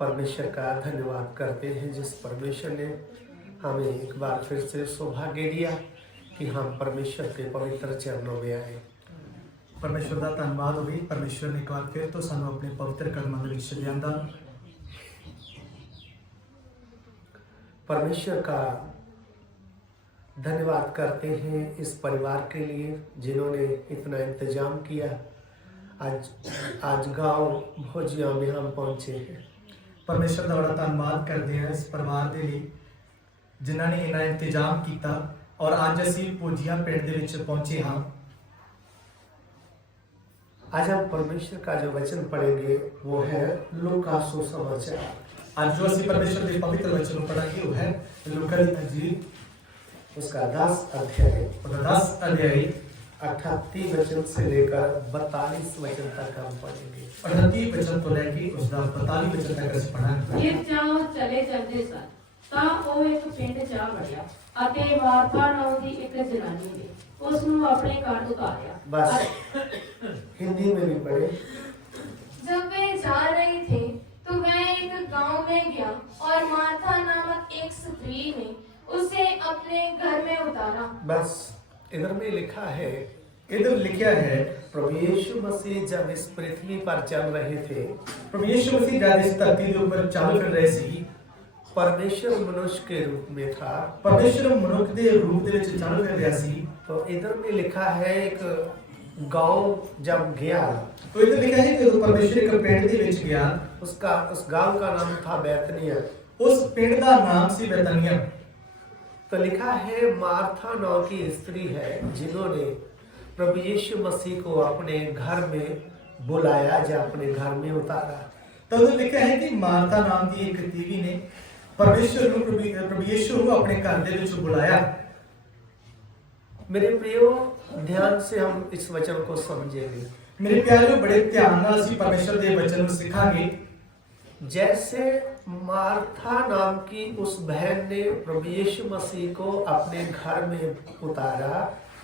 परमेश्वर का धन्यवाद करते हैं जिस परमेश्वर ने हमें एक बार फिर से सौभाग्य दिया कि हम परमेश्वर के पवित्र चरणों में आए। परमेश्वर का धन्यवाद हो। परमेश्वर ने एक बार फिर तो सानू अपने पवित्र कदमां दे विच लिआंदा। परमेश्वर का धन्यवाद करते हैं इस परिवार के लिए जिन्होंने इतना इंतजाम किया। आज गांव भोजिया में हम पहुंचे हैं। परमेश्वर का बड़ा धन्यवाद करते हैं इस परिवार के लिए जिन्होंने इन्ना इंतजाम किया और आज असी भोजिया पिंड दे विच पहुंचे हाँ। आज हम परमेश्वर का जो वचन पढ़ेंगे वो है लूका सुसमाचार। आज जो असी परमेश्वर के पवित्र वचन पढ़ेंगे वो है लूका दी अंजील उसका 10 अध्याय 38 वचन से लेकर 42 वचन तक हम पढ़ेंगे। 38 वचन तो लेके उसका 42 वचन तक असी पढ़ांगे। फिर जाओ चले चलते सन ਤਾਂ ਉਹ ਇੱਕ ਪਿੰਡ ਜਾ ਵੜਿਆ ਅਤੇ ਮਾਰਥਾ ਨਾਮ ਦੀ ਇੱਕ ਜਨਾਨੀ ਨੇ ਉਸ ਨੂੰ ਆਪਣੇ ਘਰ ਉਤਾਰਿਆ। बस हिंदी में भी पढ़े। जब वे जा रहे थे तो वह एक गांव में गया और मार्था नामक एक स्त्री ने उसे अपने घर में उतारा। बस इधर में लिखा है, इधर लिखा है प्रभु यीशु मसीह जब इस पृथ्वी पर चल रहे थे, प्रभु यीशु मसीह जब इस धरती के ऊपर चल फिर रहे सी, परमेश्वर मनुष्य के रूप में था। परमेश्वर मनुष्य के रूप दे विच चल फिर रहा सी। तो इधर में लिखा है एक गांव जब गया, तो इधर लिखा है कि परमेश्वर एक पिंड दे विच गया। उस गांव का नाम था बैतनिय्याह। उस पिंड का नाम सी बैतनिय्याह। तो लिखा है मार्था नाम की स्त्री है जिन्होंने प्रभु यीशु मसीह को अपने घर में बुलाया या अपने घर में उतारा। तो उधर लिखा है कि मार्था नाम की एक देवी ने परमेश्वर को प्रभु यीशु को अपने घर दे विच बुलाया। मेरे प्रियो, ध्यान से हम इस वचन को समझेंगे। मेरे प्यारे बड़े ध्यान नाल असीं परमेश्वर दे वचन को सीखांगे। जैसे मार्था नाम की उस बहन ने प्रभु यीशु मसीह को अपने घर में उतारा,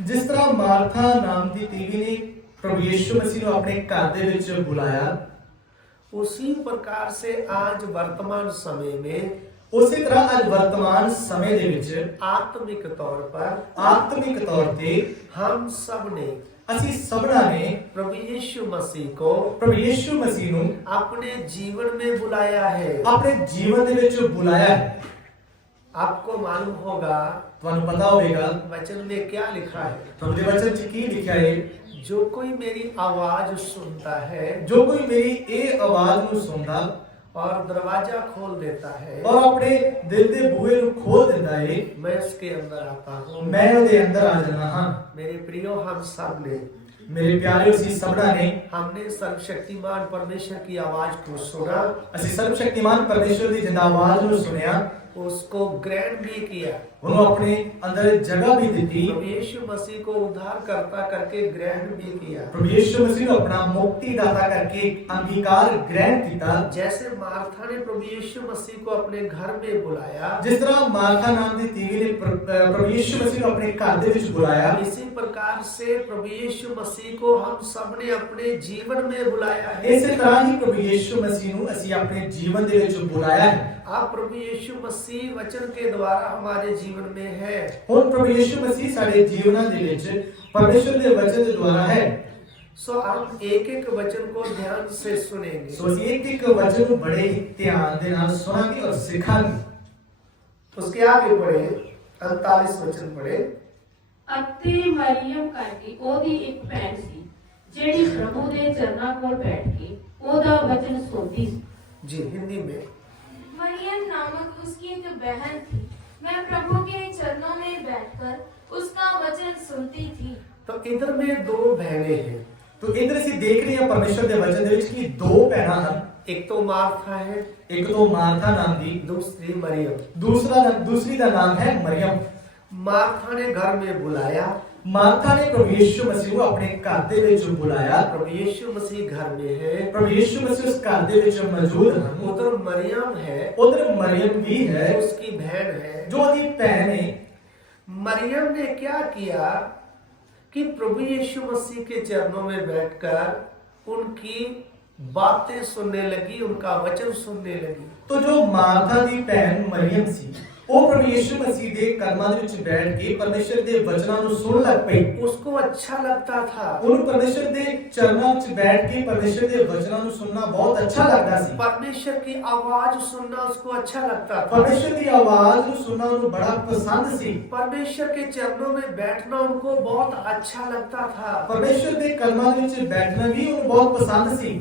जिस तरह मार्था नाम की देवी ने प्रभु यीशु मसीह को अपने घर दे विच बुलाया, उसी प्रकार से आज वर्तमान समय में, उसी तरह आज वर्तमान समय दे विच आत्मिक तौर पे हम सब ने, असी सबना ने प्रभु यीशु मसीह को, प्रभु यीशु मसीह ਨੂੰ अपने जीवन में बुलाया है। अपने जीवन दे विच बुलाया है। आपको मालूम होगा, ਤੁਹਾਨੂੰ पता होगा वचन में क्या लिखा है। प्रभु दे वचन च की लिखा है, जो कोई मेरी आवाज सुनता है, जो कोई मेरी ए आवाज ਨੂੰ ਸੁਣਦਾ और दरवाजा खोल देता है, और अपने दिल ਦੇ ਬੂਹੇ ਨੂੰ ਖੋਲ ਦਿੰਦਾ ਹੈ, मैं उसके अंदर आता हूँ। मैं ਉਹਦੇ ਅੰਦਰ ਆ ਜਾਣਾ ਹਾਂ। मेरे प्रियो, हम सब ने, मेरे प्यारे ਅਸੀਂ सबना ने हमने सर्वशक्तिमान परमेश्वर की आवाज को सुना, ਅਸੀਂ सर्वशक्तिमान परमेश्वर ਦੀ ਜਿੰਦਾ ਆਵਾਜ਼ ਨੂੰ ਸੁਣਿਆ, उसको ग्रहण भी किया, ਉਹਨੂੰ ਆਪਣੇ ਅੰਦਰ ਜਗ੍ਹਾ ਵੀ ਦਿੱਤੀ। प्रभु यीशु मसीह को उद्धारकर्ता करके ग्रहण भी किया। प्रभु यीशु मसीह को अपना मुक्तिदाता करके अंगीकार ग्रहण किया। जैसे मार्था ने प्रभु यीशु मसीह को अपने घर में बुलाया, जिस तरह मार्था नाम की देवी ने प्रभु यीशु मसीह को अपने घर दे विच बुलाया, इसी प्रकार से प्रभु यीशु मसीह को हम सब ने अपने जीवन में बुलाया है। इसी तरह ही प्रभु यीशु मसीह ਨੂੰ ਅਸੀਂ ਆਪਣੇ ਜੀਵਨ ਦੇ ਵਿੱਚ ਬੁਲਾਇਆ ਹੈ। आप प्रभु यीशु मसीह वचन के द्वारा हमारे जीवन में है। ਹੁਣ ਪ੍ਰਭु यीशु मसीह ਸਾਡੇ ਜੀਵਨਾਂ ਦੇ ਵਿੱਚ परमेश्वर ਦੇ वचन ਦੇ द्वारा है। सो हम एक एक वचन को ध्यान से सुनेंगे। सो एक एक वचन ਨੂੰ बड़े ही ध्यान ਦੇ ਨਾਲ ਸੁਣਾਂਗੇ और ਸਿੱਖਾਂਗੇ। उसके आगे पढ़े 48 वचन पढ़े। ਅਤੇ ਮਰੀयम ਕਰਕੇ ਉਹਦੀ ਇੱਕ ਭੈਣ ਸੀ ਜਿਹੜੀ ਪ੍ਰਭੂ ਦੇ ਚਰਨਾਂ ਕੋਲ ਬੈਠ ਕੇ ਉਹਦਾ ਵਚਨ ਸੁਣਦੀ ਸੀ। जी, हिंदी में। मरियम नामक उसकी एक बहन थी, मैं प्रभु के चरणों में बैठकर उसका वचन सुनती थी। तो इधर में दो बहनें हैं। तो इधर ਅਸੀਂ ਦੇਖ ਰਹੇ ਹਾਂ परमेश्वर ਦੇ वचन ਦੇ ਵਿੱਚ ਕਿ ਦੋ ਭੈਣਾਂ ਹਨ। एक तो मार्था है, ਇੱਕ ਤੋਂ ਮਾਰਥਾ ਨਾਮ ਦੀ, दूसरी मरियम। दूसरी ਦਾ ਨਾਮ है मरियम। मार्था ने घर में बुलाया, मार्था ने प्रभु यीशु मसीह को अपने घर दे विच बुलाया। प्रभु यीशु मसीह घर में है, प्रभु यीशु मसीह उस घर दे विच मौजूद है। उधर मरियम है, उधर मरियम भी है, उसकी बहन है, जो उसकी बहन है। मरियम ने क्या किया कि प्रभु यीशु मसीह के चरणों में बैठकर उनकी बातें सुनने लगी, उनका वचन सुनने लगी। तो जो मार्था ਦੀ ਭੈਣ ਮਰੀਮ ਸੀ ਉਹ ਪ੍ਰਭੂ ਯਿਸੂ ਮਸੀਹ ਦੇ ਕਦਮਾਂ ਦੇ ਵਿੱਚ ਬੈਠ ਕੇ ਪਰਮੇਸ਼ਰ ਦੇ ਵਚਨਾਂ ਨੂੰ ਸੁਣਨ ਲੱਗ ਪਈ। उसको अच्छा लगता था। ਉਹਨੂੰ ਪਰਮੇਸ਼ਰ ਦੇ ਚਰਨਾਂ ਵਿੱਚ ਬੈਠ ਕੇ ਪਰਮੇਸ਼ਰ ਦੇ ਵਚਨਾਂ ਨੂੰ ਸੁਣਨਾ ਬਹੁਤ ਅੱਛਾ ਲੱਗਦਾ ਸੀ। परमेश्वर की आवाज सुनना उसको अच्छा लगता था। ਪਰਮੇਸ਼ਰ ਦੀ ਆਵਾਜ਼ ਨੂੰ ਸੁਣਨਾ ਉਹਨੂੰ ਬੜਾ ਪਸੰਦ ਸੀ। परमेश्वर के चरणों में बैठना उनको बहुत अच्छा लगता था। ਪਰਮੇਸ਼ਰ ਦੇ ਕਦਮਾਂ ਦੇ ਵਿੱਚ ਬੈਠਣਾ ਵੀ ਉਹਨੂੰ ਬਹੁਤ ਪਸੰਦ ਸੀ।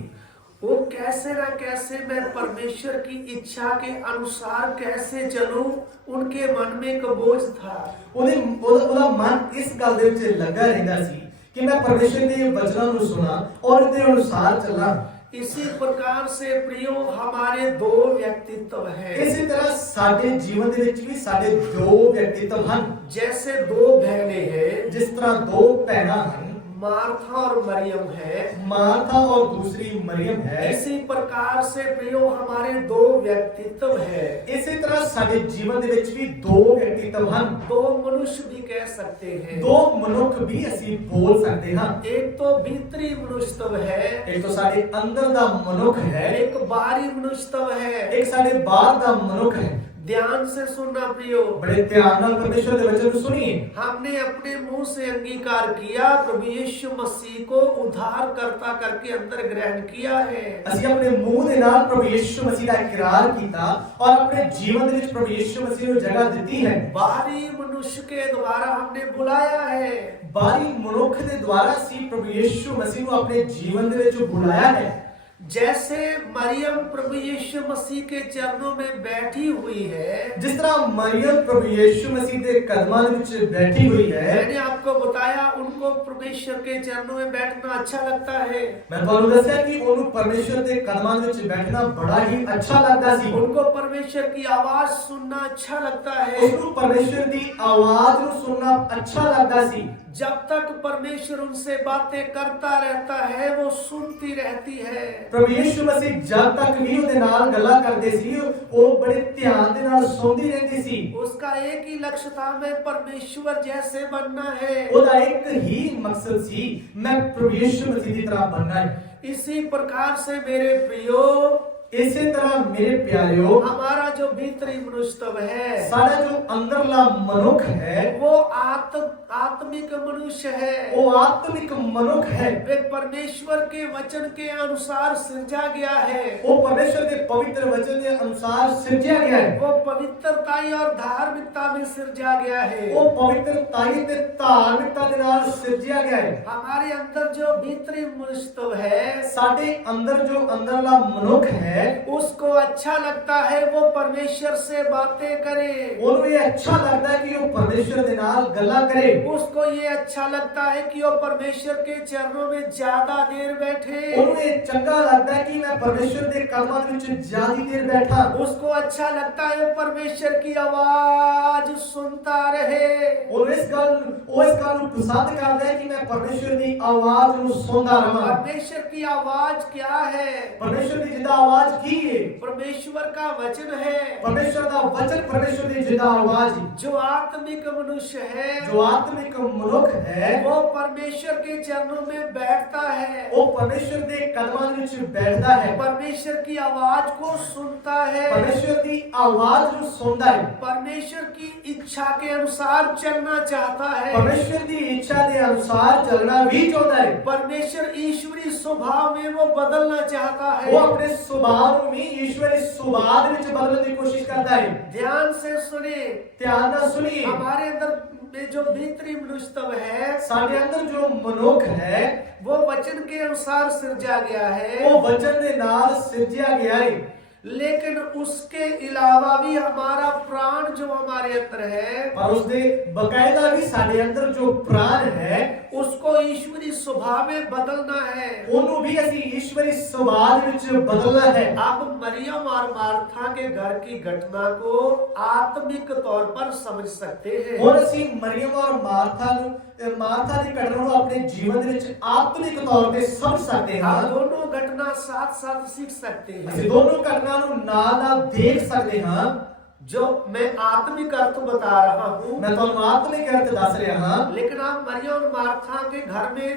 वो कैसे ना कैसे मैं परमेश्वर की इच्छा के अनुसार कैसे चलूं, उनके मन में एक बोझ था। ਉਹਦਾ ਮਨ ਇਸ ਗੱਲ ਦੇ ਵਿੱਚ ਲੱਗਾ ਰਹਿੰਦਾ ਸੀ ਕਿ ਮੈਂ ਪਰਮੇਸ਼ਰ ਦੇ ਵਚਨਾਂ ਨੂੰ ਸੁਣਾ ਔਰ ਉਹਦੇ ਅਨੁਸਾਰ ਚੱਲਾਂ। इसी प्रकार से प्रियो हमारे दो व्यक्तित्व हैं। ਇਸੇ ਤਰ੍ਹਾਂ ਸਾਡੇ ਜੀਵਨ ਦੇ ਵਿੱਚ ਵੀ ਸਾਡੇ ਦੋ ਵਿਅਕਤੀਤਵ ਹਨ। जैसे दो बहनें हैं, ਜਿਸ ਤਰ੍ਹਾਂ ਦੋ ਭੈਣਾਂ ਹਨ, मार्था और मरियम है, मार्था और दूसरी मरियम है। इसी प्रकार से प्रियो हमारे दो व्यक्तित्व है। ਇਸੇ ਤਰ੍ਹਾਂ ਸਾਡੇ ਜੀਵਨ ਦੇ ਵਿੱਚ ਵੀ ਦੋ ਵਿਅਕਤੀਤਵ ਹਨ। दो मनुष्य भी कह सकते हैं। ਦੋ ਮਨੁੱਖ ਵੀ ਅਸੀਂ ਬੋਲ ਸਕਦੇ ਹਾਂ। एक तो भीतरी मनुष्यत्व है, ਇੱਕ ਤਾਂ ਸਾਡੇ ਅੰਦਰ ਦਾ ਮਨੁੱਖ ਹੈ, एक बाहरी मनुष्यत्व है। ਇੱਕ ਸਾਡੇ बाहर ਦਾ ਮਨੁੱਖ ਹੈ। ध्यान से सुनना प्रियो। बड़े ध्यान ਨਾਲ ਪਰਮੇਸ਼ਰ ਦੇ ਵਚਨ ਨੂੰ ਸੁਣੀਏ। हमने अपने मुंह से अंगीकार किया, प्रभु यीशु मसीह को उद्धारकर्ता करके अंदर ग्रहण किया है। ਅਸੀਂ ਆਪਣੇ ਮੂੰਹ ਦੇ ਨਾਲ ਪ੍ਰਭੂ ਯਿਸੂ ਮਸੀਹ ਦਾ ਇਕਰਾਰ ਕੀਤਾ ਔਰ ਆਪਣੇ ਜੀਵਨ ਦੇ ਵਿੱਚ ਪ੍ਰਭੂ ਯਿਸੂ ਮਸੀਹ ਨੂੰ ਜਗ੍ਹਾ ਦਿੱਤੀ ਹੈ। बाहरी मनुष्य के द्वारा हमने बुलाया है। ਬਾਹਰੀ ਮਨੁੱਖ ਦੇ ਦੁਆਰਾ ਅਸੀਂ ਪ੍ਰਭੂ ਯਿਸੂ ਮਸੀਹ ਨੂੰ ਆਪਣੇ ਜੀਵਨ ਦੇ ਵਿੱਚ ਬੁਲਾਇਆ ਹੈ। जैसे मरियम प्रभु यीशु मसीह के चरणों में बैठी हुई है, जिस तरह मरियम प्रभु यीशु मसीह के कदमां ਦੇ ਵਿੱਚ बैठी हुई है। मैंने आपको बताया उनको परमेश्वर के चरणों में बैठना अच्छा लगता है। मैं ਤੁਹਾਨੂੰ ਦੱਸਿਆ ਕਿ ਉਹਨੂੰ ਪਰਮੇਸ਼ਰ ਦੇ ਕਦਮਾਂ ਦੇ ਵਿੱਚ ਬੈਠਣਾ ਬੜਾ ਹੀ ਅੱਛਾ ਲੱਗਦਾ ਸੀ। उनको परमेश्वर की आवाज सुनना अच्छा लगता है। ਉਹਨੂੰ ਪਰਮੇਸ਼ਰ ਦੀ ਆਵਾਜ਼ ਨੂੰ ਸੁਣਨਾ ਅੱਛਾ ਲੱਗਦਾ ਸੀ। जब तक परमेश्वर उनसे बातें करता रहता है, वो सुनती रहती है। ਪ੍ਰਭੂ ਯਿਸੂ ਮਸੀਹ ਜਦ ਤੱਕ ਵੀ ਉਹਦੇ ਨਾਲ ਗੱਲਾਂ ਕਰਦੇ ਸੀ ਉਹ ਬੜੇ ਧਿਆਨ ਦੇ ਨਾਲ ਸੁਣਦੀ ਰਹਿੰਦੀ ਸੀ। उसका एक ही लक्ष्य था, मैं परमेश्वर जैसे बनना है। ਉਹਦਾ ਇੱਕ ਹੀ ਮਕਸਦ ਸੀ, ਮੈਂ ਪ੍ਰਭੂ ਯਿਸੂ ਮਸੀਹ ਦੀ ਤਰ੍ਹਾਂ ਬਣਨਾ ਹੈ। इसी प्रकार से मेरे प्रियो, ਇਸੇ ਤਰ੍ਹਾਂ ਮੇਰੇ ਪਿਆਰਿਓ, हमारा जो भीतरी मनुष्यत्व है, ਸਾਡਾ ਜੋ ਅੰਦਰਲਾ ਮਨੁੱਖ ਹੈ वो आत्मिक मनुष्य है। ਉਹ ਆਤਮਿਕ ਮਨੁੱਖ ਹੈ। वे परमेश्वर के वचन के अनुसार सृजा गया है। ਉਹ ਪਰਮੇਸ਼ਰ ਦੇ ਪਵਿੱਤਰ ਵਚਨ ਦੇ ਅਨੁਸਾਰ ਸਿਰਜਿਆ ਗਿਆ ਹੈ। वो पवित्रताई और धार्मिकता में सृजा गया है। ਉਹ ਪਵਿੱਤਰਤਾਈ ਤੇ ਧਾਰਮਿਕਤਾ ਦੇ ਨਾਲ ਸਿਰਜਿਆ ਗਿਆ ਹੈ। हमारे अंदर जो भीतरी मनुष्यत्व है, ਸਾਡੇ ਅੰਦਰ ਜੋ ਅੰਦਰਲਾ ਮਨੁੱਖ ਹੈ उसको अच्छा लगता है वो परमेश्वर से बातें करे। ਉਹਨੂੰ ਇਹ ਅੱਛਾ ਲੱਗਦਾ ਹੈ ਕਿ ਉਹ ਪਰਮੇਸ਼ਰ ਦੇ ਨਾਲ ਗੱਲਾਂ ਕਰੇ। उसको ये अच्छा लगता है कि वो परमेश्वर के चरणों में ज्यादा देर बैठे। ਉਹਨੂੰ ਇਹ ਚੰਗਾ ਲੱਗਦਾ ਹੈ ਕਿ ਮੈਂ ਪਰਮੇਸ਼ਰ ਦੇ ਕਦਮਾਂ ਦੇ ਵਿੱਚ ਜ਼ਿਆਦਾ ਦੇਰ ਬੈਠਾ। उसको अच्छा लगता है वो परमेश्वर की आवाज सुनता रहे। ਉਹ ਇਸ ਗੱਲ ਨੂੰ ਪਸੰਦ ਕਰਦਾ ਹੈ ਕਿ ਮੈਂ ਪਰਮੇਸ਼ਰ ਦੀ ਆਵਾਜ਼ ਨੂੰ ਸੁਣਦਾ ਰਹਾਂ। परमेश्वर की आवाज क्या है? ਪਰਮੇਸ਼ਰ ਦੀ ਜਿੰਦਾ ਆਵਾਜ਼ ਕੀ ਹੈ? परमेश्वर का वचन है। ਪਰਮੇਸ਼ਰ ਦਾ ਵਚਨ ਪਰਮੇਸ਼ਰ ਦੀ ਜਿੰਦਾ ਆਵਾਜ਼ ਹੈ। जो आत्मिक मनुष्य है, ਜੋ ਆਤਮਿਕ ਮਨੁੱਖ ਹੈ वो परमेश्वर के चरणों में बैठता है। ਉਹ ਪਰਮੇਸ਼ਰ ਦੇ ਕਦਮਾਂ ਦੇ ਵਿੱਚ ਬੈਠਦਾ ਹੈ। परमेश्वर की आवाज को सुनता है। ਪਰਮੇਸ਼ਰ ਦੀ ਆਵਾਜ਼ ਨੂੰ ਸੁਣਦਾ ਹੈ। परमेश्वर की इच्छा के अनुसार चलना चाहता है। ਪਰਮੇਸ਼ਰ ਦੀ ਇੱਛਾ ਦੇ ਅਨੁਸਾਰ ਚੱਲਣਾ ਵੀ ਚਾਹੁੰਦਾ ਹੈ। परमेश्वर ईश्वरी स्वभाव में वो बदलना चाहता है। ਉਹ ਆਪਣੇ ਸੁਭਾਅ ਨੂੰ ਵੀ ਈਸ਼ਵਰੀ ਸੁਭਾਅ ਦੇ ਵਿੱਚ ਬਦਲਣ ਦੀ ਕੋਸ਼ਿਸ਼ ਕਰਦਾ ਹੈ। ध्यान से सुने। ਧਿਆਨ ਨਾਲ ਸੁਣੀਏ। हमारे अंदर में जो भीतरी मनुष्यत्व है, ਸਾਡੇ ਅੰਦਰ ਜੋ ਮਨੁੱਖ ਹੈ वो वचन के अनुसार सृजा गया है। ਉਹ ਵਚਨ ਦੇ ਨਾਲ ਸਿਰਜਿਆ ਗਿਆ ਹੈ। लेकिन उसके अलावा भी हमारा प्राण जो हमारे अंदर है, ਪਰ ਉਸ ਦੇ ਬਕਾਇਦਾ ਵੀ ਸਾਡੇ ਅੰਦਰ ਜੋ ਪ੍ਰਾਣ ਹੈ उसको ईश्वरी स्वभाव में बदलना है। ਉਹਨੂੰ ਵੀ ਅਸੀਂ ਈਸ਼ਵਰੀ ਸੁਭਾਅ ਦੇ ਵਿੱਚ ਬਦਲਣਾ ਹੈ। अब मरियम और मार्था के घर की घटना को आत्मिक तौर पर समझ सकते हैं। ਹੁਣ ਅਸੀਂ ਮਰੀਮ ਔਰ ਮਾਰਥਾ ਦੀ ਘਟਨਾ ਨੂੰ ਆਪਣੇ ਜੀਵਨ ਦੇ ਵਿੱਚ ਆਤਮਿਕ ਤੌਰ ਤੇ ਸਮਝ ਸਕਦੇ ਹਾਂ। हम दोनों घटना साथ साथ सीख सकते हैं। ਅਸੀਂ ਦੋਨੋਂ ਘਟਨਾ ਨੂੰ ਨਾਲ ਦੇਖ ਸਕਦੇ ਹਾਂ। जो मैं आत्मिक अर्थ बता रहा हूँ, ਮੈਂ ਤੁਹਾਨੂੰ ਆਤਮਿਕ ਅਰਥ ਦੱਸ ਰਿਹਾ ਹਾਂ। लेकिन आप मरियम और मार्था के घर में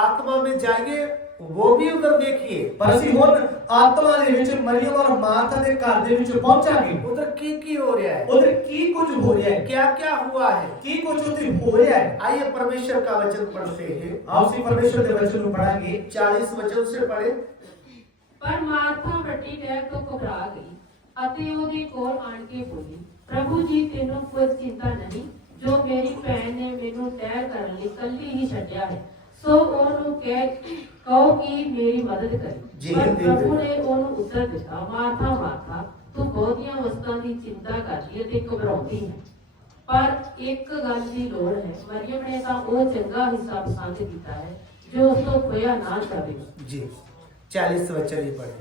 आत्मा में जाइए वो भी उधर देखिए ਪਰ ਅਸੀਂ ਹੁਣ ਆਤਮਾ ਦੇ ਵਿੱਚ ਮਰੀਮ ਔਰ ਮਾਰਥਾ ਦੇ ਘਰ ਦੇ ਵਿੱਚ ਪਹੁੰਚਾਂਗੇ। उधर की हो रहा है, ਉਧਰ ਕੀ ਕੁਝ ਹੋ ਰਿਹਾ ਹੈ, क्या क्या हुआ है। ਕੀ ਕੁਝ ਉੱਥੇ ਹੋ ਰਿਹਾ ਹੈ। आइए परमेश्वर का वचन पढ़ते हैं। ਆਓ ਅਸੀਂ ਪਰਮੇਸ਼ਰ ਦੇ ਵਚਨ ਨੂੰ ਪੜਾਂਗੇ। 40 वचन से पढ़े। ਪਰ ਮਾਰਥਾ ਵੱਡੀ ਡਰ ਤੋਂ ਘਬਰਾ ਗਈ ਅਤੇ ਉਹਦੇ ਕੋਲ ਆਣ ਕੇ ਬੋਲੀ, ਪ੍ਰਭੂ ਜੀ ਤੈਨੂੰ ਕੋਈ ਚਿੰਤਾ ਨਹੀਂ, ਜੋ ਮੇਰੀ ਭੈਣ ਨੇ ਮੈਨੂੰ ਤੈਅ ਕਰਨ ਲਈ ਕੱਲੀ ਹੀ ਛੱਡਿਆ ਹੈ, ਸੋ ਉਹਨੂੰ ਕਹੋ ਕਿ ਮੇਰੀ ਮਦਦ ਕਰੇ। ਪਰ ਪ੍ਰਭੂ ਨੇ ਉਹਨੂੰ ਉੱਤਰ ਦਿੱਤਾ, ਮਾਰਥਾ ਮਾਰਥਾ, ਤੂੰ ਬਹੁਤੀਆਂ ਵਸਤਾਂ ਦੀ ਚਿੰਤਾ ਕਰਦੀ ਹੈ ਤੇ ਘਬਰਾਉਂਦੀ ਹੈ, ਪਰ ਇੱਕ ਗੱਲ ਦੀ ਲੋੜ ਹੈ। ਮਰੀਮ ਨੇ ਤਾਂ ਉਹ ਚੰਗਾ ਹਿੱਸਾ ਪਸੰਦ ਕੀਤਾ ਹੈ ਜੋ ਉਸ ਤੋਂ ਖੋਇਆ ਨਾ ਜਾਵੇ। जी 40 वचन ही पढ़े।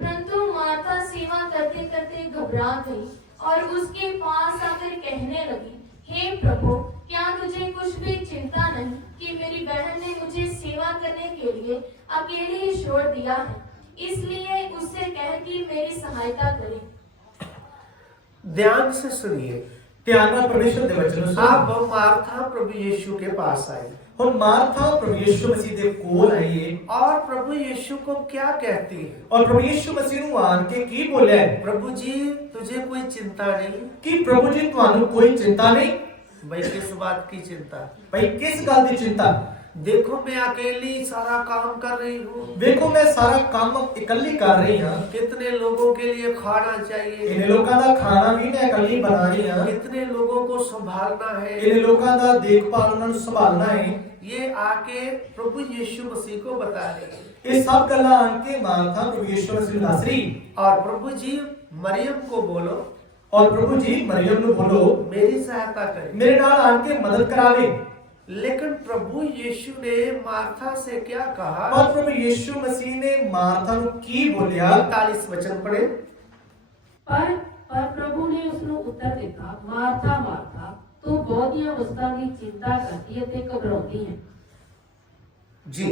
परंतु मार्था सेवा करते करते घबरा गई और उसके पास आकर कहने लगी, हे प्रभु, क्या तुझे कुछ भी चिंता नहीं कि मेरी बहन ने मुझे सेवा करने के लिए अकेले ही छोड़ दिया है, इसलिए उससे कह कि मेरी सहायता करे। ध्यान से सुनिए। ਧਿਆਨ ਨਾਲ ਪਰਮੇਸ਼ਰ ਦੇ ਵਚਨ ਨੂੰ ਸੁਣੋ। अब मार्था प्रभु यीशु के पास आई ਹੁਣ ਮਾਰਥਾ ਪ੍ਰਭੂ ਯਿਸੂ ਮਸੀਹ ਦੇ ਕੋਲ ਆਈ ਹੈ और प्रभु यीशु को क्या कहती है, ਔਰ ਪ੍ਰਭੂ ਯਿਸੂ ਮਸੀਹ ਨੂੰ ਆਣ ਕੇ ਕੀ ਬੋਲਿਆ ਹੈ प्रभु जी तुझे कोई चिंता नहीं। ਕਿ ਪ੍ਰਭੂ ਜੀ ਤੁਹਾਨੂੰ ਕੋਈ ਚਿੰਤਾ ਨਹੀਂ। भाई किस बात की चिंता। ਭਾਈ ਕਿਸ ਗੱਲ ਦੀ ਚਿੰਤਾ। देखो मैं अकेली सारा काम कर रही हूँ, ਵੇਖੋ ਮੈਂ ਸਾਰਾ ਕੰਮ ਇਕੱਲੀ ਕਰ ਰਹੀ ਹਾਂ। कितने लोगों के लिए खाना चाहिए, ਇਹਨੇ ਲੋਕਾਂ ਦਾ ਖਾਣਾ ਵੀ ਮੈਂ ਇਕੱਲੀ ਬਣਾ ਰਹੀ ਹਾਂ। कितने लोगों को संभालना है। ਇਹਨੇ ਲੋਕਾਂ ਦਾ ਦੇਖਭਾਲ ਉਹਨਾਂ ਨੂੰ ਸੰਭਾਲਣਾ ਹੈ। ये आके प्रभु यीशु मसीह को बता रही है। ਇਹ ਸਭ ਗੱਲਾਂ ਆਣ ਕੇ ਮਾਰਥਾ ਪ੍ਰਭੂ ਯਿਸੂ ਮਸੀਹ ਨੂੰ ਦੱਸ ਰਹੀ। और प्रभु जी मरियम को बोलो, ਔਰ ਪ੍ਰਭੂ ਜੀ ਮਰੀਮ ਨੂੰ ਬੋਲੋ मेरी सहायता करे। ਮੇਰੇ ਨਾਲ ਆਣ ਕੇ ਮਦਦ ਕਰਾਵੇ। लेकिन प्रभु यीशु ने मार्था से क्या कहा। ਪਰ ਪ੍ਰਭੂ ਯਿਸੂ ਮਸੀਹ ਨੇ ਮਾਰਥਾ ਨੂੰ ਕੀ ਬੋਲਿਆ। 41 वचन पढ़े। ਪਰ ਪ੍ਰਭੂ ਨੇ ਉਸ ਨੂੰ ਉੱਤਰ ਦਿੱਤਾ, ਮਾਰਥਾ ਮਾਰਥਾ, ਤੂੰ ਬਹੁਤੀਆਂ ਵਸਤਾਂ ਦੀ ਚਿੰਤਾ ਕਰਦੀ ਹੈ ਤੇ ਘਬਰਾਉਂਦੀ ਹੈ। जी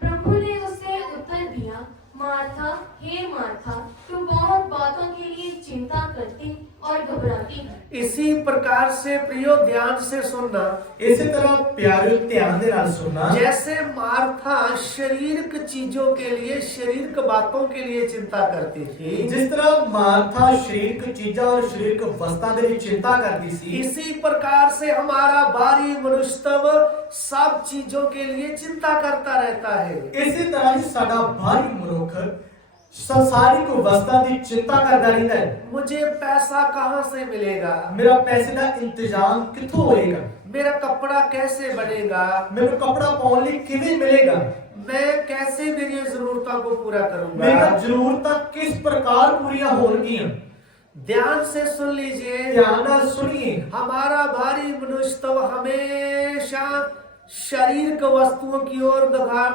प्रभु ने उसे उत्तर दिया, मार्था, हे मार्था, तू बहुत बातों के लिए चिंता करती और घबराती है। इसी प्रकार से प्रियो ध्यान से सुनना। ਇਸੇ ਤਰ੍ਹਾਂ ਪਿਆਰਿਓ ਧਿਆਨ ਦੇ ਨਾਲ ਸੁਣਨਾ। जैसे मार्था शारीरिक चीजों के लिए, शारीरिक बातों के लिए चिंता करती थी, ਜਿਸ ਤਰ੍ਹਾਂ ਮਾਰਥਾ ਸਰੀਰਕ ਚੀਜ਼ਾਂ ਔਰ ਸਰੀਰਕ ਵਸਤਾਂ ਦੇ ਵਿੱਚ ਚਿੰਤਾ ਕਰਦੀ ਸੀ, इसी प्रकार से हमारा बाहरी मनुष्यत्व सब चीजों के लिए चिंता करता रहता है। ਇਸੇ ਤਰ੍ਹਾਂ ਹੀ ਸਾਡਾ ਬਾਹਰੀ ਮਨੁੱਖ ਸੰਸਾਰਿਕ ਵਸਤਾਂ ਦੀ ਚਿੰਤਾ ਕਰਦਾ ਰਹਿੰਦਾ ਹੈ। मुझे पैसा कहाँ से मिलेगा, ਮੇਰਾ ਪੈਸੇ ਦਾ ਇੰਤਜ਼ਾਮ ਕਿੱਥੋਂ ਹੋਏਗਾ, मेरा कपड़ा कैसे बनेगा, ਮੈਨੂੰ ਕੱਪੜਾ ਪਾਉਣ ਲਈ ਕਿਵੇਂ ਮਿਲੇਗਾ, मैं कैसे मेरी जरूरतों को पूरा करूंगा। ਮੇਰੀਆਂ ਜ਼ਰੂਰਤਾਂ ਕਿਸ ਪ੍ਰਕਾਰ ਪੂਰੀਆਂ ਹੋਣਗੀਆਂ। ध्यान से सुन लीजिए। ਧਿਆਨ ਨਾਲ ਸੁਣੀਏ। हमारा भारी मनुष्यत्व हमेशा शारीरिक वस्तुओं की ओर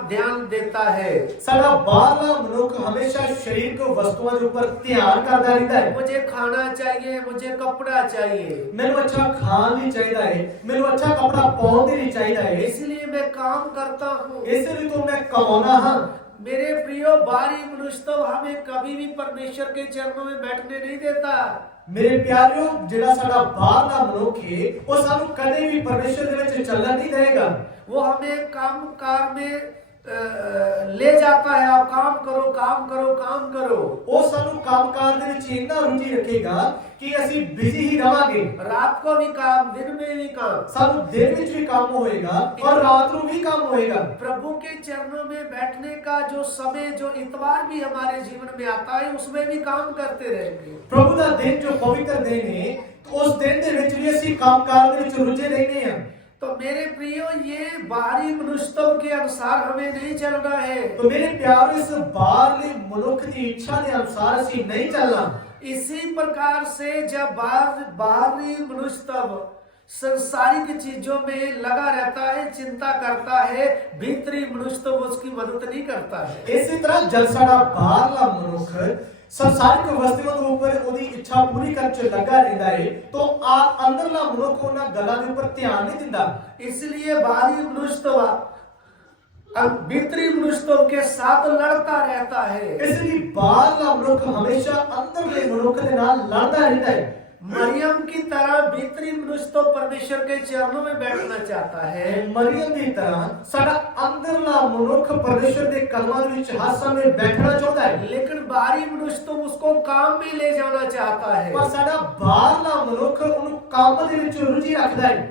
ध्यान देता है। ਸਾਡਾ ਬਾਹਰਲਾ ਮਨੁੱਖ ਹਮੇਸ਼ਾ ਸਰੀਰਕ ਵਸਤੂਆਂ ਦੇ ਉੱਪਰ ਧਿਆਨ ਕਰਦਾ ਰਹਿੰਦਾ ਹੈ। मुझे खाना चाहिए, मुझे कपड़ा चाहिए, ਮੈਨੂੰ ਅੱਛਾ ਖਾਣ ਲਈ ਚਾਹੀਦਾ ਹੈ, ਮੈਨੂੰ ਅੱਛਾ ਕੱਪੜਾ ਪਾਉਣ ਦੇ ਲਈ ਚਾਹੀਦਾ ਹੈ, इसलिए मैं काम करता हूँ। ਇਸੇ ਲਈ ਤੋਂ ਮੈਂ ਕਮਾਉਣਾ ਹਾਂ। मेरे प्रियो बाहरी मनुष्यत्व हमें कभी भी परमेश्वर के चरणों में बैठने नहीं देता। ਮੇਰੇ ਪਿਆਰਿਓ ਜਿਹੜਾ ਸਾਡਾ ਬਾਹਰਲਾ ਮਨੁੱਖ ਹੈ ਉਹ ਸਾਨੂੰ ਕਦੇ ਵੀ ਪਰਮੇਸ਼ਰ ਦੇ ਵਿੱਚ ਚੱਲਣ ਨਹੀਂ ਦੇਗਾ। वो हमें काम कार में ले जाता है, आप काम करो काम करो काम करो। ਉਹ ਸਾਨੂੰ ਕੰਮਕਾਰ ਦੇ ਵਿੱਚ ਇੰਨਾ ਰੁਚੀ ਰੱਖੇਗਾ ਕਿ ਅਸੀਂ ਬਿਜ਼ੀ ਹੀ ਰਵਾਂਗੇ। रात को भी काम, दिन में भी काम। ਸਾਨੂੰ ਦਿਨ ਵਿੱਚ ਵੀ ਕੰਮ ਹੋਏਗਾ ਔਰ ਰਾਤ ਨੂੰ ਵੀ ਕੰਮ ਹੋਏਗਾ। प्रभु के चरणों में बैठने का जो समय, जो इतवार भी हमारे जीवन में आता है, उसमें भी काम करते रहेंगे। ਪ੍ਰਭੂ ਦਾ ਦਿਨ ਜੋ ਪਵਿੱਤਰ ਦਿਨ ਹੈ ਉਸ ਦਿਨ ਦੇ ਵਿੱਚ ਵੀ ਅਸੀਂ ਕੰਮਕਾਰ ਦੇ ਵਿੱਚ ਰੁੱਝੇ ਰਹਿੰਦੇ ਹਾਂ। तो मेरे प्रियो ये बाहरी मनुष्यत्व के अनुसार हमें नहीं चलना है। तो मेरे प्यारे इस बाहरले मनुष्य की इच्छा के अनुसार ਅਸੀਂ नहीं चलना। इसी प्रकार से जब बाहरी मनुष्यत्व संसारिक चीजों में लगा रहता है, चिंता करता है, भीतरी मनुष्यत्व उसकी मदद नहीं करता है। ਇਸੇ ਤਰ੍ਹਾਂ ਜਦ ਸਾਡਾ ਬਾਹਰਲਾ ਮਨੁੱਖ ਸੰਸਾਰਿਕ ਵਸਤੂਆਂ ਦੇ ਉੱਪਰ ਉਹਦੀ ਇੱਛਾ ਪੂਰੀ ਕਰਨ ਚ ਲੱਗਾ ਰਹਿੰਦਾ ਹੈ ਤਾਂ ਅੰਦਰਲਾ ਮਨੁੱਖ ਉਹਨਾਂ ਗੱਲਾਂ ਦੇ ਉੱਪਰ ਧਿਆਨ ਨਹੀਂ ਦਿੰਦਾ। इसलिए बाहरी मनुष्यत्व भीतरी मनुष्यत्व के साथ लड़ता रहता है। ਇਸ ਲਈ ਬਾਹਰਲਾ ਮਨੁੱਖ ਹਮੇਸ਼ਾ ਅੰਦਰਲੇ ਮਨੁੱਖ ਦੇ ਨਾਲ ਲੜਦਾ ਰਹਿੰਦਾ ਹੈ। मरियम की तरह भीतरी मनुष्य तो परमेश्वर के चरणों में बैठना चाहता है, ਮਰੀਅਮ ਦੀ ਤਰ੍ਹਾਂ ਸਾਡਾ ਅੰਦਰਲਾ ਮਨੁੱਖ ਪਰਮੇਸ਼ਰ ਦੇ ਕਦਮਾਂ ਦੇ ਵਿੱਚ ਹਰ ਸਮੇਂ ਬੈਠਣਾ ਚਾਹੁੰਦਾ ਹੈ, लेकिन बाहरी मनुष्य तो उसको काम में ले जाना चाहता है। ਪਰ ਸਾਡਾ ਬਾਹਰਲਾ ਮਨੁੱਖ ਉਹਨੂੰ ਕੰਮ ਦੇ ਵਿੱਚ ਰੁਚੀ ਰੱਖਦਾ ਹੈ।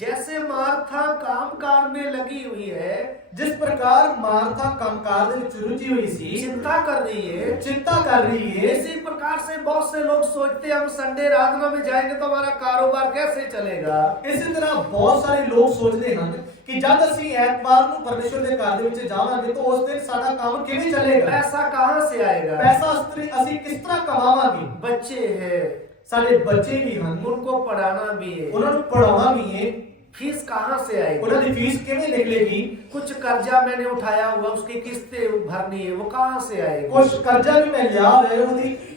जैसे मार्था कामकाज में लगी हुई है, ਜਿਸ ਪ੍ਰਕਾਰ ਮਾਰਥਾ ਕੰਮਕਾਰ ਦੇ ਵਿੱਚ ਰੁਚੀ ਹੋਈ ਸੀ, चिंता कर रही है, ਚਿੰਤਾ ਕਰ ਰਹੀ ਹੈ, इसी प्रकार से बहुत से लोग सोचते हैं हम संडे आराधना में जाएंगे तो हमारा कारोबार कैसे चलेगा। ਇਸੇ ਤਰ੍ਹਾਂ ਬਹੁਤ ਸਾਰੇ ਲੋਕ ਸੋਚਦੇ ਹਨ ਕਿ ਜਦ ਅਸੀਂ ਐਤਵਾਰ ਨੂੰ ਪਰਮੇਸ਼ਰ ਦੇ ਘਰ ਦੇ ਵਿੱਚ ਜਾਵਾਂਗੇ ਤਾਂ ਉਸ ਦਿਨ ਸਾਡਾ ਕੰਮ ਕਿਵੇਂ ਚੱਲੇਗਾ, पैसा कहाँ से आएगा। ਪੈਸਾ ਅਸੀਂ ਕਿਸ ਤਰ੍ਹਾਂ ਕਮਾਵਾਂਗੇ। बच्चे हैं, ਸਾਡੇ ਬੱਚੇ ਵੀ ਹਨ, उनको पढ़ाना भी है, ਉਹਨਾਂ ਨੂੰ ਪੜਾਉਣਾ ਵੀ ਹੈ, फीस कहाँ से आएगी। ਉਹਨਾਂ ਦੀ ਫੀਸ ਕਿਵੇਂ ਨਿਕਲੇਗੀ। कुछ कर्जा मैंने उठाया हुआ, उसकी किस्तें भरनी है, वो कहाँ से आएगी। ਕੁਝ ਕਰਜ਼ਾ ਵੀ ਮੈਂ ਲਿਆ ਹੋਇਆ,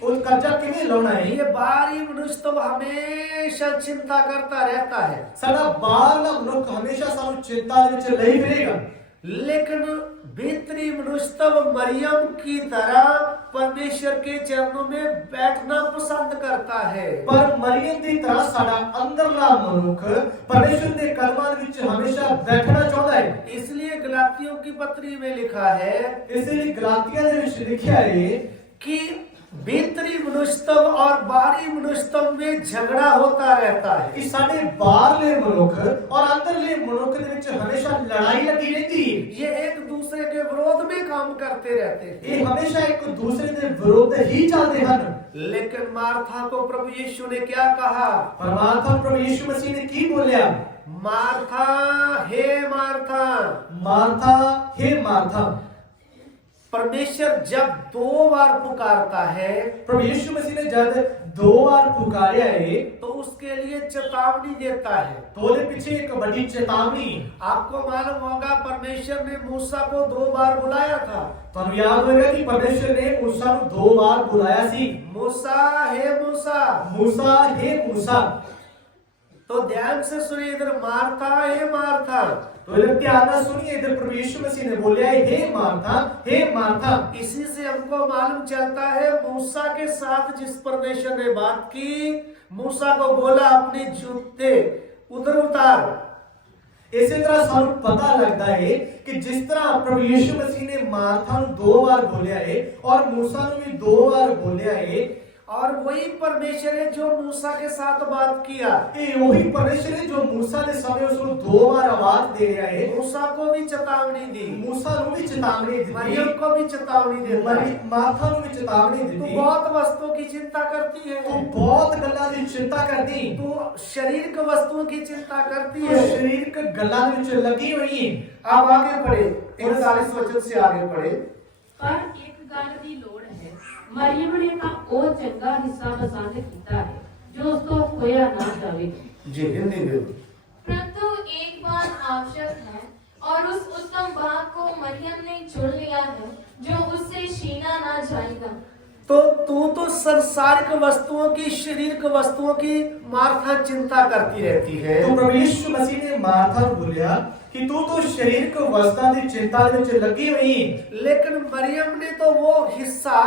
ਉਹ ਕਰਜ਼ਾ ਕਿਵੇਂ ਲਾਉਣਾ ਹੈ। ये बाहरी मनुष्य तो हमेशा चिंता करता रहता है, ਸਾਡਾ ਬਾਹਰਲਾ ਮਨੁੱਖ ਹਮੇਸ਼ਾ ਸਾਨੂੰ ਚਿੰਤਾ ਦੇ ਵਿੱਚ ਲਈ ਫਿਰੇਗਾ, लेकिन भीतरी मनुष्य तब मरियम की तरह परमेश्वर के चरणों में बैठना पसंद करता है। ਪਰ ਮਰੀਅਮ ਦੀ ਤਰ੍ਹਾਂ ਸਾਡਾ ਅੰਦਰਲਾ ਮਨੁੱਖ ਪਰਮੇਸ਼ਰ ਦੇ ਕਦਮਾਂ ਦੇ ਵਿੱਚ ਹਮੇਸ਼ਾ ਬੈਠਣਾ ਚਾਹੁੰਦਾ ਹੈ। इसलिए गलातियों की पत्री में लिखा है ਇਸ ਲਈ ਗਲਾਤੀਆਂ ਦੇ ਵਿੱਚ ਲਿਖਿਆ ਹੈ कि भीतरी मनुष्यत्व और बाहरी मनुष्यत्व में झगड़ा होता रहता है। ਕਿ ਸਾਡੇ ਬਾਹਰਲੇ ਮਨੁੱਖ ਔਰ ਅੰਦਰਲੇ ਮਨੁੱਖ ਦੇ ਵਿੱਚ ਹਮੇਸ਼ਾ ਲੜਾਈ ਲੱਗੀ ਰਹਿੰਦੀ ਹੈ। ये एक दूसरे के विरोध में काम करते रहते हैं। ਇਹ ਹਮੇਸ਼ਾ ਇੱਕ ਦੂਸਰੇ ਦੇ ਵਿਰੁੱਧ ਹੀ ਚੱਲਦੇ ਹਨ। लेकिन मार्था को प्रभु यीशु ने क्या कहा। ਪਰਮਾਤਮਾ ਪ੍ਰਭੂ ਯਿਸੂ ਮਸੀਹ ਨੇ ਕੀ ਬੋਲਿਆ। मार्था हे मार्था। ਮਾਰਥਾ हे ਮਾਰਥਾ। परमेश्वर जब 2 बार पुकारता है ਪ੍ਰਭੂ ਯਿਸੂ ਮਸੀਹ ਨੇ ਜਦ 2 ਵਾਰ ਪੁਕਾਰਿਆ ਹੈ तो उसके लिए चेतावनी देता है। तो ਉਹਦੇ ਪਿੱਛੇ ਇੱਕ ਵੱਡੀ ਚੇਤਾਵਨੀ। आपको मालूम होगा परमेश्वर ने मूसा को 2 बार बुलाया था। ਤੁਹਾਨੂੰ ਯਾਦ ਹੋਵੇਗਾ ਕਿ ਪਰਮੇਸ਼ਰ ਨੇ मूसा ਨੂੰ 2 ਵਾਰ ਬੁਲਾਇਆ ਸੀ। मूसा हे मूसा। मूसा हे मूसा। तो ध्यान से सुनिए, इधर मार्था हे मार्था। तो इधर ध्यान से सुनिए, इधर प्रभु यीशु मसीह ने बोला है हे मार्था हे मार्था। इसी से हमको मालूम चलता है मूसा के साथ जिस परमेश्वर ने बात की, मूसा को बोला अपने जूते उधर उतार। इसी तरह सानू पता लगता है कि जिस तरह प्रभु यीशु मसीह ने मार्था ਨੂੰ 2 ਵਾਰ ਬੋਲਿਆ ਹੈ और मूसा ਨੂੰ भी 2 ਵਾਰ ਬੋਲਿਆ ਹੈ। और वही परमेश्वर है जो मूसा के साथ बात किया। ਇਹ ਉਹੀ ਪਰਮੇਸ਼ਰ ਹੈ ਜੋ मूसा ਦੇ ਸਮੇਂ ਉਸ ਨੂੰ 2 ਵਾਰ ਆਵਾਜ਼ ਦੇ ਰਿਹਾ ਹੈ। मूसा को भी चेतावनी दी, मूसा ਨੂੰ ਵੀ ਚੇਤਾਵਨੀ ਦਿੱਤੀ, मरियम को भी चेतावनी देता है। ਮਾਰਥਾ ਨੂੰ ਵੀ ਚੇਤਾਵਨੀ तू ਦਿੱਤੀ। बहुत वस्तुओं की चिंता करती है, ਤੂੰ ਬਹੁਤ ਗੱਲਾਂ ਦੀ ਚਿੰਤਾ ਕਰਦੀ, तू शारीरिक वस्तुओं की चिंता करती ਤੂੰ है। ਸਰੀਰਕ ਗੱਲਾਂ ਦੇ ਵਿੱਚ ਲੱਗੀ ਹੋਈ ਹੈ। अब आगे बढ़े, 41 वचन से आगे बढ़े। ਪਰ ਇੱਕ ਗੱਲ ਦੀ ਲੋੜ ਹੈ, ਮਰੀਮ ਨੇ ਤਾਂ ਉਹ ਚੰਗਾ ਹਿੱਸਾ ਪਸੰਦ ਕੀਤਾ ਹੈ ਜੋ ਉਸ ਤੋਂ ਖੋਇਆ ਨਾ ਜਾਵੇ। जी हिंदी में। परंतु एक बात आवश्यक है और उस उत्तम भाग को मरियम ने चुन लिया है जो उससे छीना ना जाएगा। तो तू तो संसारिक वस्तुओं की, शारीरिक वस्तुओं की मार्था चिंता करती रहती है। तो प्रभु यीशु मसीह ने मार्था ਨੂੰ ਬੋਲਿਆ कि तू तो शारीरिक वस्तुओं ਦੀ चिंता ਦੇ ਵਿੱਚ ਲੱਗੀ ਹੋਈ, लेकिन मरियम ने तो वो हिस्सा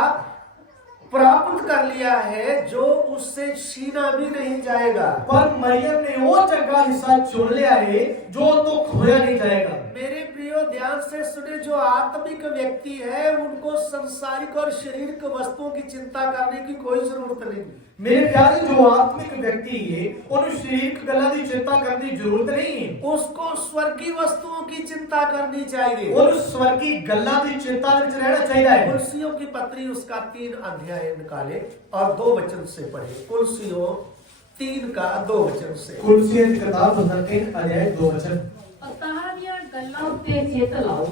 प्राप्त कर लिया है जो उससे छीना भी नहीं जाएगा। पर मरियम ने वो चंगा हिस्सा चुन लिया है जो तो खोया नहीं जाएगा। मेरे प्रियो ध्यान से सुने, जो आत्मिक व्यक्ति है उनको संसारिक और शारीरिक वस्तुओं की चिंता करने की कोई जरूरत नहीं। मेरे प्यारे, जो आत्मिक व्यक्ति है उन्हें शारीरिक गल्लां दी चिंता करने की जरूरत नहीं है, उसको स्वर्गीय वस्तुओं की चिंता करनी चाहिए। और स्वर्गीय गल्लां दी चिंता में रहना चाहिए। कुलसियों की पत्री उसका 3 अध्याय निकाले और 2 वचन से पढ़े। कुलसियों 3 का 2 वचन से। कुलसियों की किताब 3 अध्याय 2 वचन। ਅਤਾਹ ਦੀਆਂ ਗੱਲਾਂ ਉੱਤੇ ਚਿੱਤ ਲਾਓ,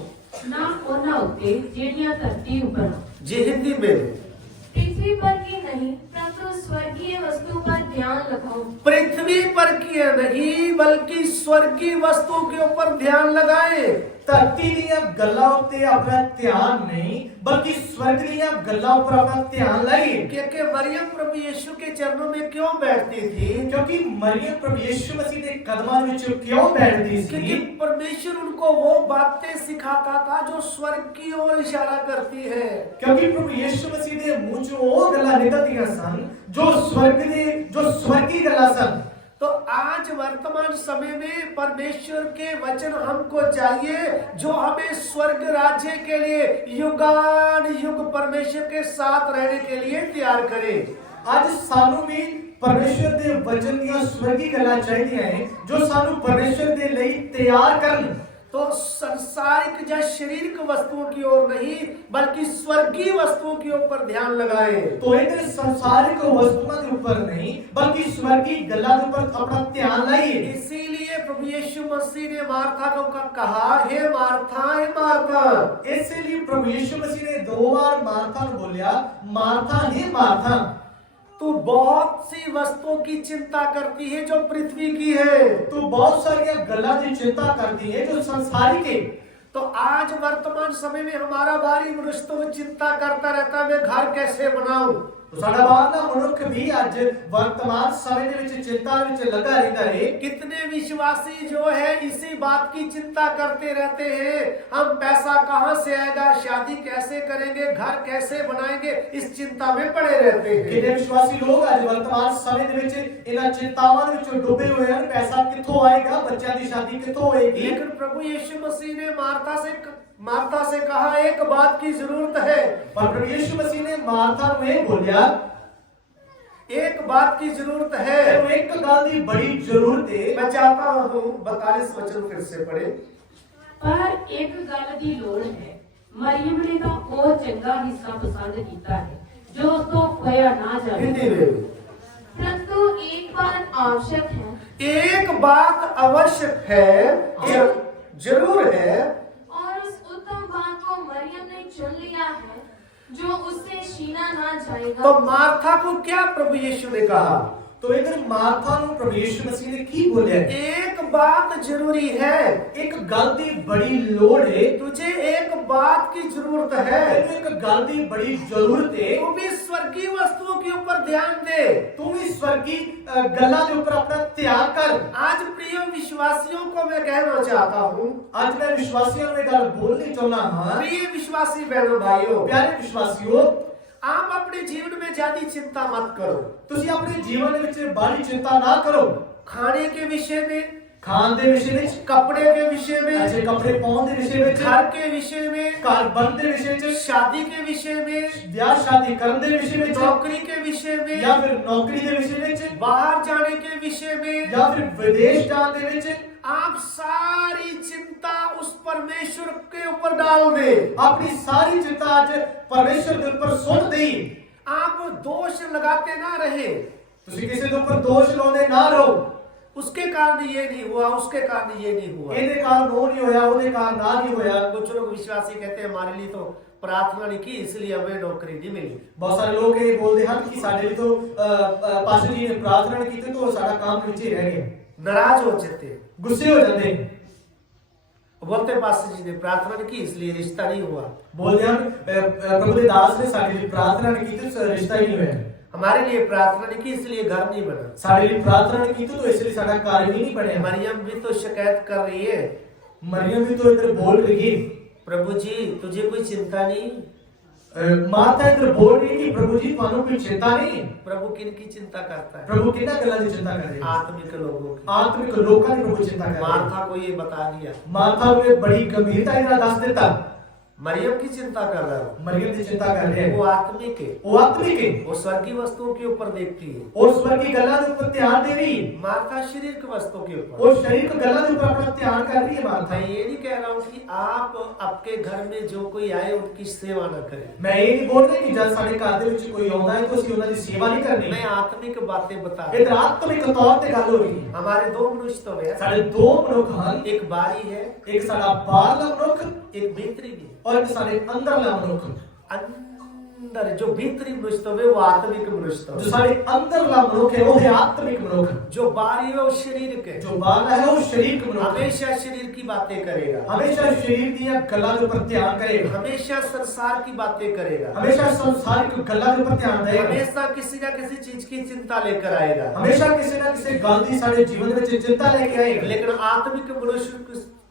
ਨਾ ਉਹਨਾਂ ਉੱਤੇ ਜਿਹੜੀਆਂ ਧਰਤੀ ਉੱਪਰ ਹਨ। जी हिंदी में। पृथ्वी पर की नहीं परंतु स्वर्गीय वस्तु पर ध्यान लगाओ। पृथ्वी पर की नहीं बल्कि स्वर्गीय वस्तुओं के ऊपर ध्यान लगाए। धरती ਦੀਆਂ ਗੱਲਾਂ ਉੱਤੇ ਆਪਣਾ ਧਿਆਨ ਨਹੀਂ बल्कि स्वर्ग ਦੀਆਂ ਗੱਲਾਂ ਉੱਪਰ ਆਪਣਾ ਧਿਆਨ ਲਾਈਏ। क्योंकि मरियम प्रभु यीशु के चरणों में क्यों बैठती थी? क्योंकि मरियम प्रभु यीशु मसीह के कदमां ਵਿੱਚ क्यों बैठती क्योंकि थी? परमेश्वर उनको वो बातें सिखाता था जो स्वर्ग की ओर इशारा करती है। क्योंकि प्रभु यीशु मसीह ਦੇ ਮੂੰਹ ਚੋਂ ਉਹ ਗੱਲਾਂ ਗੱਲਾਂ ਨਿਕਲਦੀਆਂ ਸਨ ਜੋ ਸਵਰਗੀ ਗੱਲਾਂ ਸਨ। तो आज वर्तमान समय में परमेश्वर के वचन हमको चाहिए जो हमें स्वर्ग राज्य के लिए युगान युग परमेश्वर के साथ रहने के लिए तैयार करे। ਅੱਜ ਸਾਨੂੰ ਵੀ ਪਰਮੇਸ਼ਰ ਦੇ ਵਚਨ ਦੀਆਂ ਸਵਰਗੀ ਗੱਲਾਂ ਚਾਹੀਦੀਆਂ ਹੈ ਜੋ ਸਾਨੂੰ ਪਰਮੇਸ਼ਰ ਦੇ ਲਈ ਤਿਆਰ ਕਰਨ। तो संसारिक या शारीरिक वस्तुओं की ओर नहीं बल्कि स्वर्गीय वस्तुओं की ऊपर ध्यान लगाए। तो इधर संसारिक वस्तुओं के ऊपर नहीं बल्कि स्वर्गीय गल्लां के ऊपर अपना ध्यान लाइए। इसीलिए प्रभु यीशु मसीह ने मार्था को कहा, हे मार्था, हे मार्था। इसलिए प्रभु यीशु मसीह ने 2 बार मार्था को बोलिया, मार्था हे मार्था, तू बहुत सी वस्तुओं की चिंता करती है जो पृथ्वी की है। तू बहुत सारी गल्लां की चिंता करती है जो संसारिक है। तो आज वर्तमान समय में हमारा भारी मनुष्य तो चिंता करता रहता है मैं घर कैसे बनाऊं। तो साडा बाहरला मनुख भी आज वर्तमान समय ਦੇ ਵਿੱਚ चिंता ਵਿੱਚ लगा रहता है। कितने विश्वासी जो है इसी बात की चिंता करते रहते हैं, हम पैसा कहां से आएगा, शादी कैसे करेंगे, घर कैसे बनाएंगे, इस चिंता में पड़े रहते हैं। ਕਿੰਨੇ ਵਿਸ਼ਵਾਸੀ ਲੋਕ ਅੱਜ ਵਰਤਮਾਨ ਸਮੇਂ ਦੇ ਵਿੱਚ ਇਹਨਾਂ ਚਿੰਤਾਵਾਂ ਦੇ ਵਿੱਚ ਡੁੱਬੇ ਹੋਏ ਹਨ। ਪੈਸਾ ਕਿੱਥੋਂ ਆਏਗਾ, ਬੱਚਿਆਂ ਦੀ ਸ਼ਾਦੀ ਕਿੱਥੋਂ ਹੋਏਗੀ। लेकिन प्रभु यीशु मसीह ने मार्था से कहा एक बात की जरूरत है। पर प्रभु यीशु मसीह ने मार्था ਨੂੰ ਇਹ ਬੋਲਿਆ, एक बात की जरूरत है। ਤੈਨੂੰ ਇੱਕ ਗੱਲ ਦੀ ਬੜੀ ਜ਼ਰੂਰਤ ਹੈ। मैं चाहता हूँ 42 वचन फिर से पढ़े। ਪਰ ਇੱਕ ਗੱਲ ਦੀ ਲੋੜ ਹੈ, ਮਰੀਮ ਨੇ ਤਾਂ ਉਹ ਚੰਗਾ ਹਿੱਸਾ ਪਸੰਦ ਕੀਤਾ ਹੈ ਜੋ ਉਸ ਤੋਂ ਖੋਇਆ ਨਾ हिंदी ਜਾਵੇ। में परंतु एक बात आवश्यक है एक बात आवश्यक है, जरूर है, और उस उत्तम बात को मरियम ने चुन लिया है जो उससे छीना ना जाएगा। तो मार्था को क्या प्रभु यीशु ने कहा? तो इधर मार्था ਨੂੰ ਪ੍ਰਭੂ ਯੀਸ਼ੂ ਮਸੀਹ ਨੇ ਕੀ ਬੋਲਿਆ? एक बात जरूरी है, ਇੱਕ ਗੱਲ ਦੀ ਬੜੀ ਲੋੜ ਹੈ। तुझे एक बात की जरूरत है। ਤੈਨੂੰ ਇੱਕ ਗੱਲ ਦੀ ਬੜੀ ਜ਼ਰੂਰਤ ਹੈ। तू भी स्वर्गीय वस्तुओं के ऊपर ध्यान दे। ਤੂੰ ਵੀ ਸਵਰਗੀ ਗੱਲਾਂ ਦੇ ਉੱਪਰ ਆਪਣਾ ਧਿਆਨ ਕਰ। आज प्रिय विश्वासियों को मैं कहना चाहता हूँ, ਅੱਜ ਮੈਂ ਵਿਸ਼ਵਾਸੀਆਂ ਨੂੰ ਇਹ ਗੱਲ ਬੋਲਣੀ ਚਾਹੁੰਦਾ ਹਾਂ। प्रिय विश्वासी बहनों भाइयों, ਪਿਆਰੇ ਵਿਸ਼ਵਾਸੀਓ, आप अपने जीवन में ज्यादा चिंता मत करो। ਤੁਸੀਂ ਆਪਣੇ ਜੀਵਨ ਦੇ ਵਿੱਚ ਬਾਹਲੀ ਚਿੰਤਾ ਨਾ ਕਰੋ। खाने के विषय में, ਖਾਣ ਦੇ ਵਿਸ਼ੇ ਵਿੱਚ, कपड़े के विषय में, ਅੱਛੇ ਕੱਪੜੇ ਪਾਉਣ ਦੇ ਵਿਸ਼ੇ ਵਿੱਚ, घर के विषय में, ਘਰ ਬਣਨ ਦੇ ਵਿਸ਼ੇ ਵਿੱਚ, शादी के विषय में, ਵਿਆਹ ਸ਼ਾਦੀ ਕਰਨ ਦੇ ਵਿਸ਼ੇ ਵਿੱਚ, नौकरी के विषय में, ਜਾਂ ਫਿਰ ਨੌਕਰੀ ਦੇ ਵਿਸ਼ੇ ਵਿੱਚ, बाहर जाने के विषय में, ਜਾਂ ਫਿਰ ਵਿਦੇਸ਼ ਜਾਣ ਦੇ ਵਿੱਚ आप सारी चिंता उस परमेश्वर के ऊपर डाल दे। ਆਪਣੀ ਸਾਰੀ ਚਿੰਤਾ ਅੱਜ ਪਰਮੇਸ਼ਰ ਦੇ ਉੱਪਰ ਸੁੱਟ ਦੇਈ। आप दोष लगाते ना रहे, ਤੁਸੀਂ ਕਿਸੇ ਦੇ ਉੱਪਰ ਦੋਸ਼ ਲਾਉਂਦੇ ਨਾ ਰਹੋ। उसके कारण ये नहीं हुआ, उसके कारण ये नहीं हुआ। ਇਹਦੇ ਕਾਰਨ ਉਹ ਨਹੀਂ ਹੋਇਆ, ਉਹਦੇ ਕਾਰਨ ਨਾ ਨਹੀਂ ਹੋਇਆ। कुछ लोग विश्वासी कहते हैं हमारे लिए तो प्रार्थना नहीं की इसलिए हमें नौकरी नहीं मिली। ਬਹੁਤ ਸਾਰੇ ਲੋਕ ਇਹ ਬੋਲਦੇ ਹਨ ਕਿ ਸਾਡੇ ਲਈ ਤਾਂ ਪਾਸਟਰ ਜੀ ਨੇ ਪ੍ਰਾਰਥਨਾ ਨਹੀਂ ਕੀਤੀ ਤਾਂ ਸਾਡਾ ਕੰਮ ਵਿੱਚ ਹੀ ਰਹਿ ਗਿਆ। नाराज हो जाते, ਗੁੱਸੇ ਹੋ ਜਾਂਦੇ, बोलते पास्टर जी ने प्रार्थना नहीं की इसलिए रिश्ता नहीं हुआ। ਬੋਲਦੇ ਹਨ ਪ੍ਰਭੂ ਦੇ ਦਾਸ ਨੇ ਸਾਡੇ ਲਈ ਪ੍ਰਾਰਥਨਾ ਨਹੀਂ ਕੀਤੀ ਤਾਂ ਰਿਸ਼ਤਾ ਹੀ ਨਹੀਂ ਹੋਇਆ। हमारे लिए प्रार्थना नहीं की इसलिए घर नहीं बना। ਸਾਡੇ ਲਈ ਪ੍ਰਾਰਥਨਾ ਨਹੀਂ ਕੀਤੀ ਤਾਂ ਇਸ ਲਈ ਸਾਡਾ ਘਰ ਵੀ ਨਹੀਂ ਬਣਿਆ। मरियम भी तो शिकायत कर रही है, ਮਰੀਮ ਵੀ ਤਾਂ ਇਧਰ ਬੋਲ ਰਹੀ ਹੈ, प्रभु जी तुझे कोई चिंता नहीं। ਮਾਤਾ ਇਧਰ ਬੋਲ ਰਹੀ ਹੈ ਕਿ ਪ੍ਰਭੂ ਜੀ ਤੁਹਾਨੂੰ ਕੋਈ ਚਿੰਤਾ ਨਹੀਂ। प्रभु किन की चिंता करता है? ਪ੍ਰਭੂ ਕਿਹਨਾਂ ਗੱਲਾਂ ਦੀ ਚਿੰਤਾ ਕਰ ਰਹੇ ਹੈ? आत्मिक लोगों की। ਆਤਮਿਕ ਲੋਕਾਂ ਦੀ ਪ੍ਰਭੂ ਚਿੰਤਾ ਕਰ ਰਿਹਾ ਹੈ। मार्था को ये बता दिया, ਮਾਤਾ ਨੂੰ ਇਹ ਬੜੀ ਗੰਭੀਰਤਾ ਨਾਲ ਦੱਸ ਦਿੱਤਾ। मरियम की चिंता कर रहा है, ਮਰੀਮ ਦੀ ਚਿੰਤਾ ਕਰ ਰਿਹਾ वो ਹੈ। आत्मिक है, ਉਹ ਆਤਮਿਕ ਹੈ, वो स्वर्गीय वस्तुओं के ऊपर देखती है। ਉਹ ਸਵਰਗੀ ਗੱਲਾਂ ਦੇ ਉੱਪਰ ਧਿਆਨ ਦੇ ਰਹੀ ਹੈ। मार्था शारीरिक वस्तुओं के ऊपर। ਉਹ ਸਰੀਰਕ ਗੱਲਾਂ ਦੇ ਉੱਪਰ ਆਪਣਾ ਧਿਆਨ ਕਰ ਰਹੀ ਹੈ ਮਾਤਾ। मैं ये नहीं कह रहा हूँ कि आप आपके घर में जो कोई आए उनकी सेवा न करें। ਮੈਂ ਇਹ ਨਹੀਂ ਬੋਲ ਰਿਹਾ ਕਿ ਜਦ ਸਾਡੇ ਘਰ ਦੇ ਵਿੱਚ ਕੋਈ ਆਉਂਦਾ ਹੈ ਤਾਂ ਅਸੀਂ ਉਹਨਾਂ ਦੀ ਸੇਵਾ ਨਹੀਂ ਕਰਨੀ। मैं आत्मिक बातें बता ਇਹ ਤਾਂ ਆਤਮਿਕ ਤੌਰ ਤੇ ਗੱਲ ਹੋ ਰਹੀ ਹੈ। हमारे 2 मनुष्य तो हैं, ਸਾਡੇ 2 ਮਨੁੱਖ ਹਨ, एक बाहरी है, ਇੱਕ ਸਾਡਾ ਬਾਹਰਲਾ ਮਨੁੱਖ एक भीतरी भी। ਔਰ ਇੱਕ ਸਾਡੇ ਅੰਦਰਲਾ ਮਨੁੱਖ। अंदर जो भीतरी मनुष्य है वो आत्मिक मनुष्य जो है, ਸਾਡੇ ਅੰਦਰਲਾ ਮਨੁੱਖ ਹੈ ਉਹ ਹੈ ਆਤਮਿਕ ਮਨੁੱਖ। जो बाहरी है वो शरीर है, ਜੋ ਬਾਹਰਲਾ ਹੈ ਉਹ ਸਰੀਰਕ ਮਨੁੱਖ ਹੈ। हमेशा शरीर की बातें करेगा, ਹਮੇਸ਼ਾ ਸਰੀਰ ਦੀਆਂ ਗੱਲਾਂ ਦੇ ਉੱਪਰ ਧਿਆਨ ਕਰੇਗਾ, हमेशा संसार की बातें करेगा, ਹਮੇਸ਼ਾ ਸੰਸਾਰਿਕ ਗੱਲਾਂ ਦੇ ਉੱਪਰ ਧਿਆਨ ਦੇਗਾ, हमेशा किसी ना किसी चीज की चिंता लेकर आएगा। ਹਮੇਸ਼ਾ ਕਿਸੇ ਨਾ ਕਿਸੇ ਗੱਲ ਦੀ ਸਾਡੇ ਜੀਵਨ ਵਿੱਚ ਚਿੰਤਾ ਲੈ ਕੇ ਆਏਗਾ। लेकिन आत्मिक मनुष्य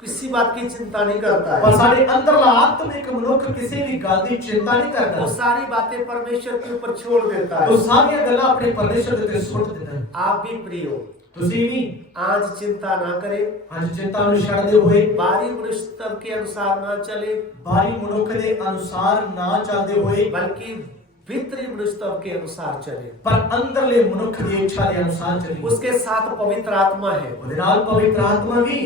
किसी बात की चिंता नहीं करता पर है। साडे अंदरला आत्मिक मनुख किसी भी गल दी चिंता नहीं वो करता। सारी बातें परमेश्वर के ऊपर छोड़ देता तो है। सारियां गल्लां अपने परमेश्वर दे उत्ते सुੱਟ ਦਿੰਦਾ ਹੈ। आप भी प्रियो ਤੁਸੀਂ भी आज चिंता ना करें, ਅੱਜ ਚਿੰਤਾ ਨੂੰ ਛੱਡਦੇ ਹੋਏ बाहरी मनुष्य के अनुसार ना चले, ਬਾਹਰੀ ਮਨੁੱਖ ਦੇ ਅਨੁਸਾਰ ਨਾ ਚੱਲਦੇ ਹੋਏ बल्कि भीतरी मनुष्य के अनुसार चले। ਪਰ ਅੰਦਰਲੇ ਮਨੁੱਖ ਦੀ ਇੱਛਾ ਦੇ ਅਨੁਸਾਰ ਚੱਲੀਏ। उसके साथ पवित्र आत्मा है ਉਹਦੇ ਨਾਲ ਪਵਿੱਤਰ ਆਤਮਾ ਵੀ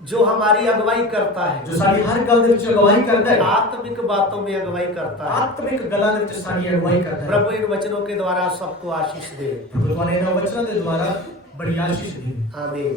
जो हमारी अगुवाई करता है, ਜੋ ਸਾਡੀ ਹਰ ਗੱਲ ਦੇ ਵਿੱਚ ਅਗਵਾਈ ਕਰਦਾ ਹੈ, आत्मिक बातों में अगुवाई करता है। ਆਤਮਿਕ ਗੱਲਾਂ ਦੇ ਵਿੱਚ ਸਾਡੀ ਅਗਵਾਈ ਕਰਦਾ ਹੈ। प्रभु इन वचनों के द्वारा सबको आशीष दे। ਪ੍ਰਭੂ ਨੇ ਇਹਨਾਂ ਵਚਨਾਂ ਦੇ ਦੁਆਰਾ ਬੜੀ ਆਸ਼ੀਸ਼ ਦਿੱਤੀ। आमीन।